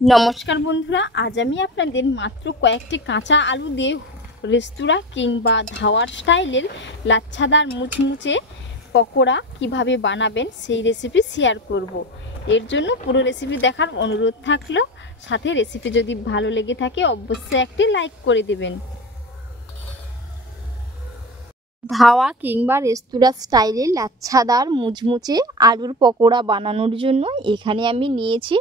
নমস্কার বন্ধুরা, আজ আমি আপনাদের মাত্র কয়েকটি কাঁচা আলু দিয়ে রেস্তোরাঁ কিংবা ধাওয়ার স্টাইলের লাচ্ছাদার মুচমুচে পকোড়া কিভাবে বানাবেন সেই রেসিপি শেয়ার করব। এর জন্য পুরো রেসিপি দেখার অনুরোধ থাকলো। সাথে রেসিপি যদি ভালো লেগে থাকে অবশ্যই একটি লাইক করে দেবেন। ধাওয়া কিংবা রেস্তোরাঁ স্টাইলে লাচ্ছাদার মুচমুচে আলুর পকোড়া বানানোর জন্য এখানে আমি নিয়েছি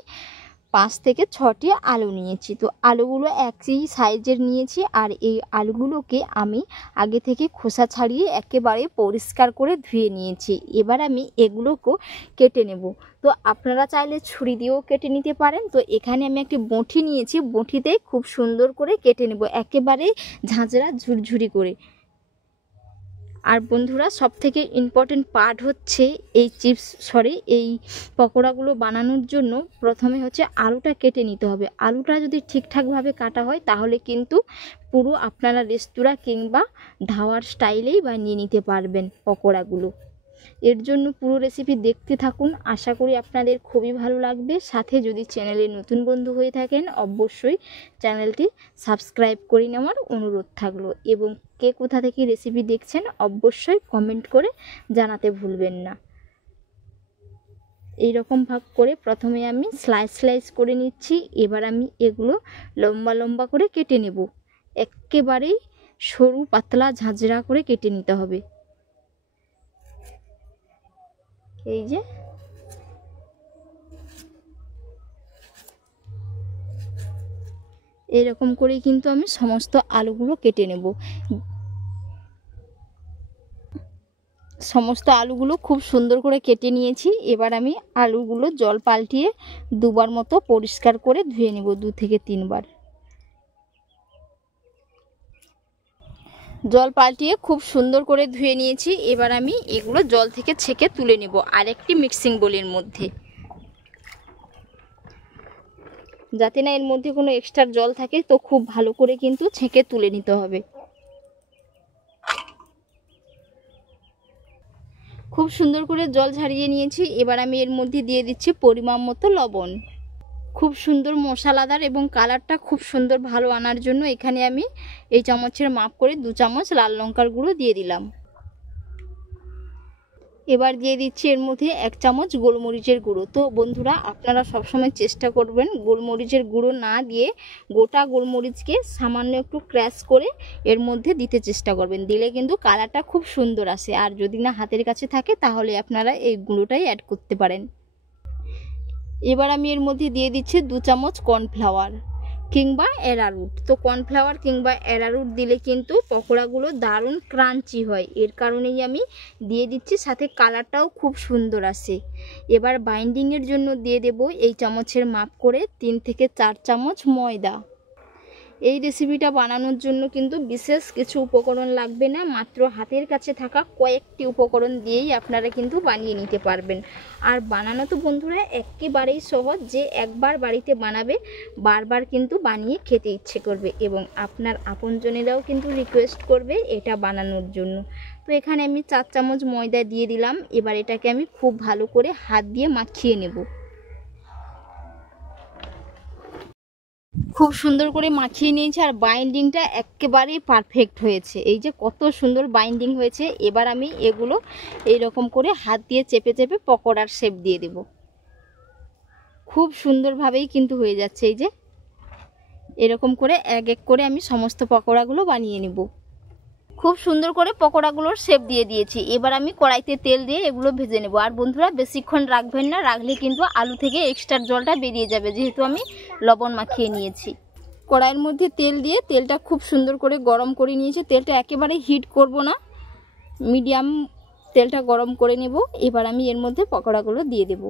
5 থেকে 6টি আলু নিয়েছি। তো আলুগুলো একই সাইজের নিয়েছি, আর এই আলুগুলোকে আমি আগে থেকে খোসা ছাড়িয়ে একেবারে পরিষ্কার করে ধুয়ে নিয়েছি। এবার আমি এগুলোকে কেটে নেব। তো আপনারা চাইলে ছুরি দিয়েও কেটে নিতে পারেন। তো এখানে আমি একটি বঁটি নিয়েছি, বঁটিতে খুব সুন্দর করে কেটে নেব, একেবারে ঝাঁঝরা ঝুরঝুরি করে। আর বন্ধুরা, সবথেকে ইম্পর্টেন্ট পার্ট হচ্ছে এই পকোড়াগুলো বানানোর জন্য প্রথমে হচ্ছে আলুটা কেটে নিতে হবে। আলুটা যদি ঠিকঠাকভাবে কাটা হয় তাহলে কিন্তু পুরো আপনারা রেস্তোরাঁ কিংবা ধাওয়ার স্টাইলেই বানিয়ে নিতে পারবেন পকোড়াগুলো। এর জন্য পুরো রেসিপি দেখতে থাকুন, আশা করি আপনাদের খুবই ভালো লাগবে। সাথে যদি চ্যানেলে নতুন বন্ধু হয়ে থাকেন অবশ্যই চ্যানেলটি সাবস্ক্রাইব করে নেওয়ার অনুরোধ থাকলো, এবং কে কোথা থেকে রেসিপি দেখছেন অবশ্যই কমেন্ট করে জানাতে ভুলবেন না। এই রকম ভাগ করে প্রথমে আমি স্লাইস করে নিচ্ছি। এবার আমি এগুলো লম্বা লম্বা করে কেটে নেব, একেবারেই সরু পাতলা ঝাঁঝরা করে কেটে নিতে হবে। এই যে এরকম করেই কিন্তু আমি সমস্ত আলুগুলো কেটে নেব। সমস্ত আলুগুলো খুব সুন্দর করে কেটে নিয়েছি। এবার আমি আলুগুলো জল পাল্টিয়ে দুবার মতো পরিষ্কার করে ধুয়ে নেব, 2 থেকে 3 বার। জল পাল্টিয়ে খুব সুন্দর করে ধুয়ে নিয়েছি। এবার আমি এগুলো জল থেকে ছেঁকে তুলে নেব আরেকটি মিক্সিং বোলের মধ্যে, যাতে না এর মধ্যে কোনো এক্সট্রা জল থাকে। তো খুব ভালো করে কিন্তু ছেঁকে তুলে নিতে হবে। খুব সুন্দর করে জল ঝারিয়ে নিয়েছি। এবার আমি এর মধ্যে দিয়ে দিচ্ছি পরিমাণ মতো লবণ। খুব সুন্দর মশলাদার এবং কালারটা খুব সুন্দর ভালো আনার জন্য এখানে আমি এই চামচের মাপ করে 2 চামচ লাল লঙ্কার গুঁড়ো দিয়ে দিলাম। এবার দিয়ে দিচ্ছি এর মধ্যে 1 চামচ গোলমরিচের গুঁড়ো। তো বন্ধুরা, আপনারা সবসময় চেষ্টা করবেন গোলমরিচের গুঁড়ো না দিয়ে গোটা গোলমরিচকে সামান্য একটু ক্র্যাশ করে এর মধ্যে দিতে চেষ্টা করবেন, দিলে কিন্তু কালারটা খুব সুন্দর আসে। আর যদি না হাতের কাছে থাকে তাহলে আপনারা এই গুঁড়োটাই অ্যাড করতে পারেন। এবার আমি এর মধ্যে দিয়ে দিচ্ছি 2 চামচ কর্নফ্লাওয়ার কিংবা অ্যারারুট। তো কর্নফ্লাওয়ার কিংবা অ্যারারুট দিলে কিন্তু পকোড়াগুলো দারুণ ক্রাঞ্চি হয়, এর কারণেই আমি দিয়ে দিচ্ছি। সাথে কালারটাও খুব সুন্দর আসে। এবার বাইন্ডিংয়ের জন্য দিয়ে দেব এই চামচের মাপ করে 3 থেকে 4 চামচ ময়দা। এই রেসিপিটা বানানোর জন্য কিন্তু বিশেষ কিছু উপকরণ লাগবে না, মাত্র হাতের কাছে থাকা কয়েকটি উপকরণ দিয়েই আপনারা কিন্তু বানিয়ে নিতে পারবেন। আর বানানো তো বন্ধুরা একেবারেই সহজ, যে একবার বাড়িতে বানাবে বারবার কিন্তু বানিয়ে খেতে ইচ্ছে করবে, এবং আপনার আপনজনেরাও কিন্তু রিকোয়েস্ট করবে এটা বানানোর জন্য। তো এখানে আমি 4 চামচ ময়দা দিয়ে দিলাম। এবার এটাকে আমি খুব ভালো করে হাত দিয়ে মাখিয়ে নেব। খুব সুন্দর করে মাখিয়ে নিয়েছি, আর বাইন্ডিংটা একেবারেই পারফেক্ট হয়েছে। এই যে কত সুন্দর বাইন্ডিং হয়েছে। এবার আমি এগুলো এই রকম করে হাত দিয়ে চেপে চেপে পকোড়ার শেপ দিয়ে দেব। খুব সুন্দরভাবেই কিন্তু হয়ে যাচ্ছে। এই যে এরকম করে এক এক করে আমি সমস্ত পকোড়াগুলো বানিয়ে নেব। খুব সুন্দর করে পকোড়াগুলোর শেপ দিয়ে দিয়েছি। এবার আমি কড়াইতে তেল দিয়ে এগুলো ভেজে নেব। আর বন্ধুরা, বেশিক্ষণ রাখবেন না, রাখলে কিন্তু আলু থেকে এক্সট্রা জলটা বেরিয়ে যাবে, যেহেতু আমি লবণ মাখিয়ে নিয়েছি। কড়াইয়ের মধ্যে তেল দিয়ে তেলটা খুব সুন্দর করে গরম করে নিয়েছি। তেলটা একেবারে হিট করব না, মিডিয়াম তেলটা গরম করে নেব। এবার আমি এর মধ্যে পকোড়াগুলো দিয়ে দেব।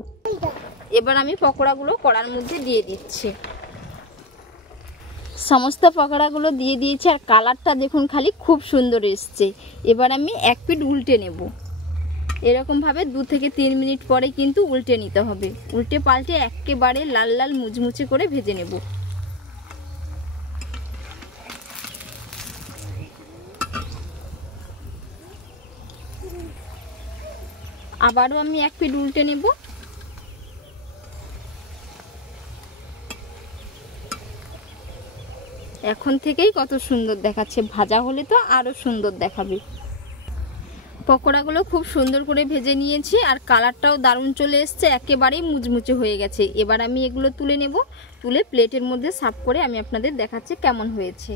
এবার আমি পকোড়াগুলো কড়ার মধ্যে দিয়ে দিচ্ছি। সমস্ত পকোড়াগুলো দিয়ে দিয়েছি, আর কালারটা দেখুন খালি, খুব সুন্দর এসছে। এবার আমি এক পিঠ উল্টে নেব। এরকমভাবে 2 থেকে 3 মিনিট পরে কিন্তু উল্টে নিতে হবে। উল্টে পাল্টে একেবারে লাল লাল মুচমুচে করে ভেজে নেব। আবারও আমি এক পিঠ উল্টে নেব। এখন থেকেই কত সুন্দর দেখাচ্ছে, ভাজা হলে তো আরও সুন্দর দেখাবে। পকোড়াগুলো খুব সুন্দর করে ভেজে নিয়েছি আর কালারটাও দারুণ চলে এসছে, একেবারেই মুচমুচে হয়ে গেছে। এবার আমি এগুলো তুলে নেব, তুলে প্লেটের মধ্যে সার্ভ করে আমি আপনাদের দেখাচ্ছি কেমন হয়েছে।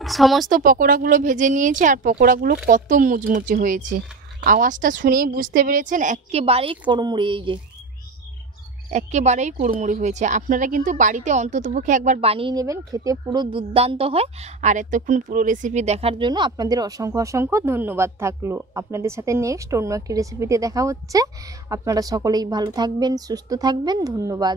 সমস্ত পকোড়াগুলো ভেজে নিয়েছি আর পকোড়াগুলো কত মুচমুচে হয়েছে, আওয়াজটা শুনেই বুঝতে পেরেছেন একেবারেই কুড়মুড়ে, এই যে একেবারেই কুড়মুড়ি হয়েছে। আপনারা কিন্তু বাড়িতে অন্ততপক্ষে একবার বানিয়ে নেবেন, খেতে পুরো দুর্দান্ত হয়। আর এতক্ষণ পুরো রেসিপি দেখার জন্য আপনাদের অসংখ্য অসংখ্য ধন্যবাদ থাকলো। আপনাদের সাথে নেক্সট অন্য একটি রেসিপিতে দেখা হচ্ছে। আপনারা সকলেই ভালো থাকবেন, সুস্থ থাকবেন, ধন্যবাদ।